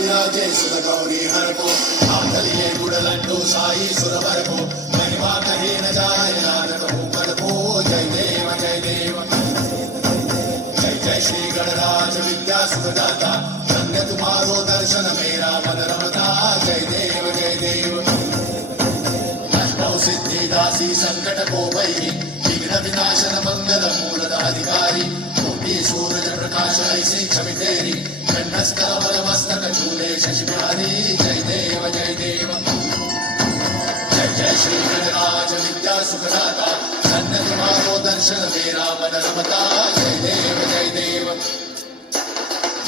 विराजे सुर गौरी हर को हाथ लिए गुड़ लड्डू साई सुर भर को महिमा कहे न जाए नानक हूँ पद को जय देव जय देव जय जय श्री गणराज विद्या सुखदाता धन्य तुम्हारो दर्शन मेरा मन रमता जय देव जय देव अष्टौ सिद्धि दासी संकट को भई विघ्न विनाशन मंगल मूलद अधिकारी कोटि सूरज प्रकाश ऐसी छवि तेरी कंठस्थल मस्तक झूले शशि बिहारी जय देव जय देव जय जय श्री गणराज विद्या सुखदाता धन्य तुम्हारो दर्शन मेरा मन रमता जय देव जय देव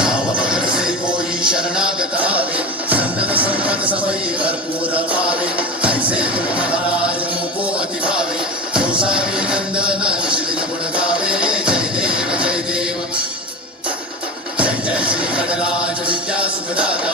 भाव भगर से कोई शरणागत आवे संतत संपत सबई भरपूर पावे ऐसे तुम महाराज मुको अति भावे गोसावी नंदन श्री गुण गावे जय देव जय देव जय जय श्री गणराज विद्या सुखदाता